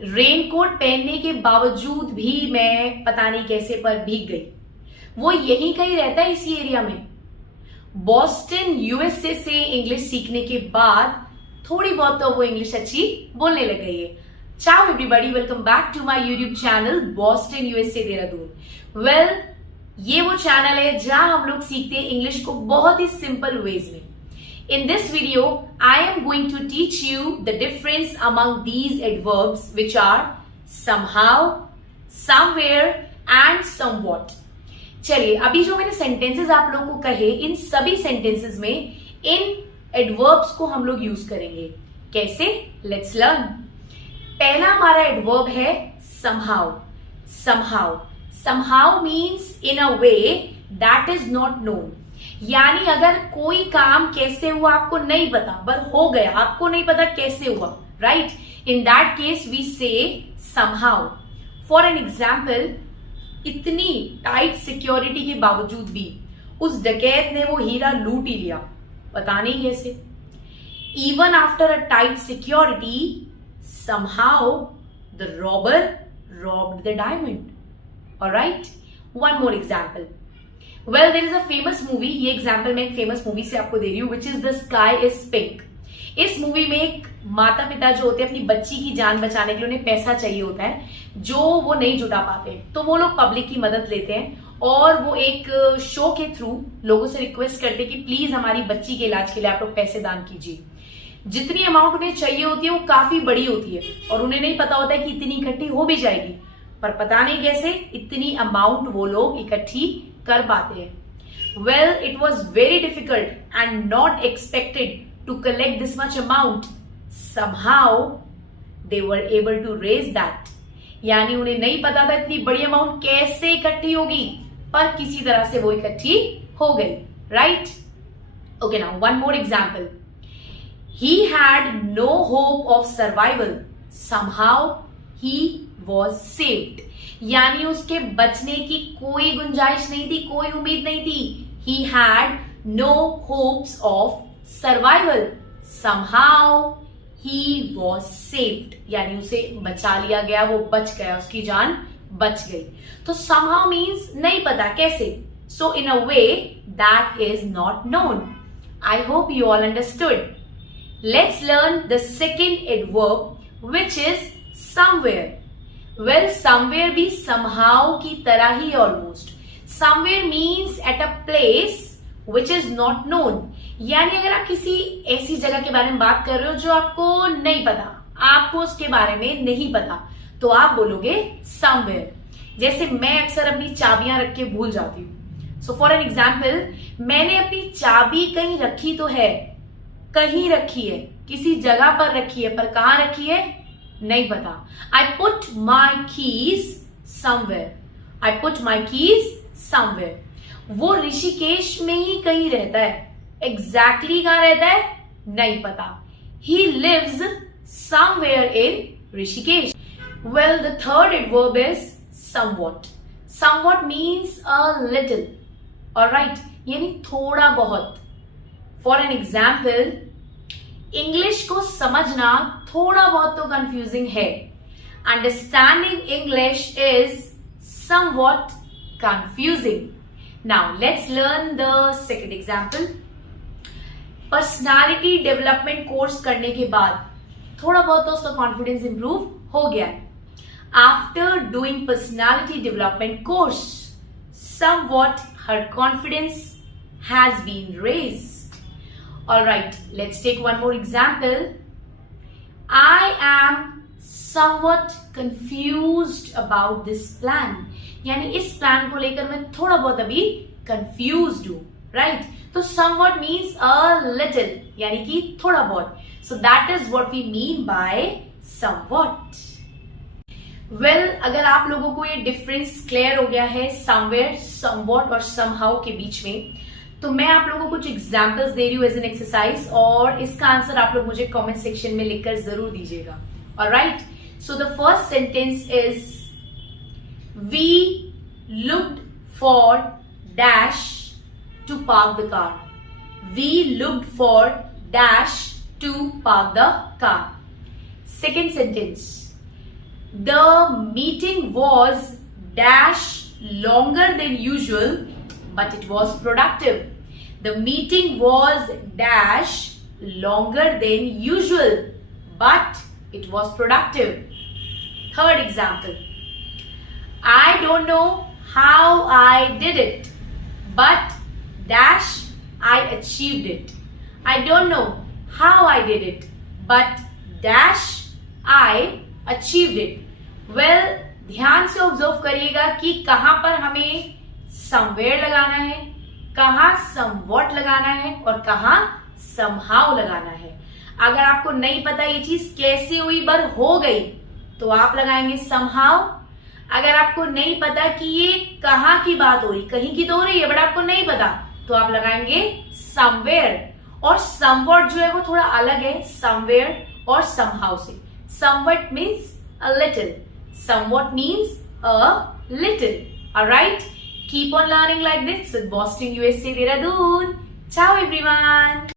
Raincoat पहनने के बावजूद भी मैं पता नहीं कैसे पर भीग गई। वो यहीं कहीं रहता है, इसी एरिया में। बॉस्टन यूएसए से इंग्लिश सीखने के बाद थोड़ी बहुत तो वो इंग्लिश अच्छी बोलने लग गई है। Ciao everybody, welcome back to my YouTube channel Boston USA Dehradun. Well, ये वो चैनल है जहां हम लोग सीखते हैं इंग्लिश को बहुत ही सिंपल वेज में। In this video, I am going to teach you the difference among these adverbs which are somehow, somewhere and somewhat. चलिए, अभी जो मैंने सेंटेंसेस आप लोगों को कहे, इन सभी सेंटेंसेस में इन एडवर्ब्स को हम लोग यूज करेंगे। कैसे? Let's learn. पहला हमारा एडवर्ब है somehow. Somehow. Somehow means in a way that is not known. यानी अगर कोई काम कैसे हुआ आपको नहीं पता, पर हो गया, आपको नहीं पता कैसे हुआ, right? In that case we say somehow. For an example, इतनी टाइट सिक्योरिटी के बावजूद भी उस डकैत ने वो हीरा लूट ही लिया, पता नहीं कैसे। Even after a tight security, somehow the robber robbed the diamond. Alright? One more example. Well, there is a famous movie, ये एग्जाम्पल मैं एक फेमस मूवी से आपको दे रही हूँ, which is the sky is pink. इस मूवी में एक माता पिता जो होते हैं, अपनी बच्ची की जान बचाने के लिए उन्हें पैसा चाहिए होता है जो वो नहीं जुटा पाते, तो वो लोग पब्लिक की मदद लेते हैं और वो एक शो के थ्रू लोगों से रिक्वेस्ट करते हैं कि प्लीज हमारी बच्ची के इलाज के लिए आप लोग पैसे दान कीजिए। जितनी अमाउंट उन्हें चाहिए होती है वो काफी बड़ी होती है और उन्हें नहीं पता होता है कि इतनी इकट्ठी हो भी जाएगी, पर पता नहीं कैसे इतनी अमाउंट वो लोग इकट्ठी कर पाते हैं। Well, it was very difficult and not expected to collect this much amount. Somehow they were able to raise that. यानी उन्हें नहीं पता था इतनी बड़ी अमाउंट कैसे इकट्ठी होगी, पर किसी तरह से वो इकट्ठी हो गई, right? Okay, now one more example. He had no hope of survival, somehow he was saved. यानी उसके बचने की कोई गुंजाइश नहीं थी, कोई उम्मीद नहीं थी। He had no hopes of survival, somehow he was saved. यानी उसे बचा लिया गया, वो बच गया, उसकी जान बच गई। तो समहाउ मीन्स नहीं पता कैसे, so in a way that is not known. I hope you all understood. Let's learn the second adverb which is somewhere. Well, somewhere भी somehow की तरह ही almost. Somewhere means at a place which is not known. यानी अगर आप किसी ऐसी जगह के बारे में बात कर रहे हो जो आपको नहीं पता, आपको उसके बारे में नहीं पता, तो आप बोलोगे somewhere. जैसे मैं अक्सर अपनी चाबियां रख के भूल जाती हूँ। So for an example, मैंने अपनी चाबी कहीं रखी तो है, कहीं रखी है, किसी जगह पर रखी है, पर कहाँ रखी है नहीं पता। I put my keys somewhere. I put my keys somewhere. वो ऋषिकेश में ही कहीं रहता है, एग्जैक्टली कहाँ रहता है नहीं पता। He lives somewhere in Rishikesh. Well, the third adverb is somewhat. Somewhat means a little. Alright, यानी थोड़ा बहुत। For an example, इंग्लिश को समझना थोड़ा बहुत तो कंफ्यूजिंग है। Understanding English is somewhat confusing. Now let's learn the second example. Personality development course करने के बाद थोड़ा बहुत तो उसका कॉन्फिडेंस इंप्रूव हो गया है। After doing personality development course, somewhat her confidence has been raised. Alright, let's take one more example. I am somewhat confused about this plan. यानी इस प्लान को लेकर मैं थोड़ा बहुत अभी confused हूँ, right? तो somewhat means a little, यानी कि थोड़ा बहुत. So that is what we mean by somewhat. Well, अगर आप लोगों को ये डिफरेंस क्लियर हो गया है somewhere, somewhat और somehow के बीच में, तो मैं आप लोगों को कुछ एग्जाम्पल्स दे रही हूँ एज एन एक्सरसाइज, और इसका आंसर आप लोग मुझे कमेंट सेक्शन में लिखकर जरूर दीजिएगा. Alright, so the first sentence is we looked for dash to park the car. We looked for dash to park the car. Second sentence, The meeting was dash longer than usual, but it was productive. The meeting was dash longer than usual, but it was productive. Third example. I don't know how I did it, but dash I achieved it. I don't know how I did it, but dash I achieved it. Well, ध्यान से observe करिएगा कि कहां पर हमें somewhere लगाना है, कहां somewhat लगाना है और कहां somehow लगाना है. अगर आपको नहीं पता ये चीज कैसे हुई बर हो गई तो आप लगाएंगे somehow. अगर आपको नहीं पता कि ये कहां की बात हो रही, कहीं की तो हो रही है बट आपको नहीं पता, तो आप लगाएंगे somewhere. और somewhat जो है वो थोड़ा अलग है somewhere और somehow से. Somewhat means a little, somewhat means a little. Alright? Keep on learning like this with Boston USA Dehradun. Ciao everyone.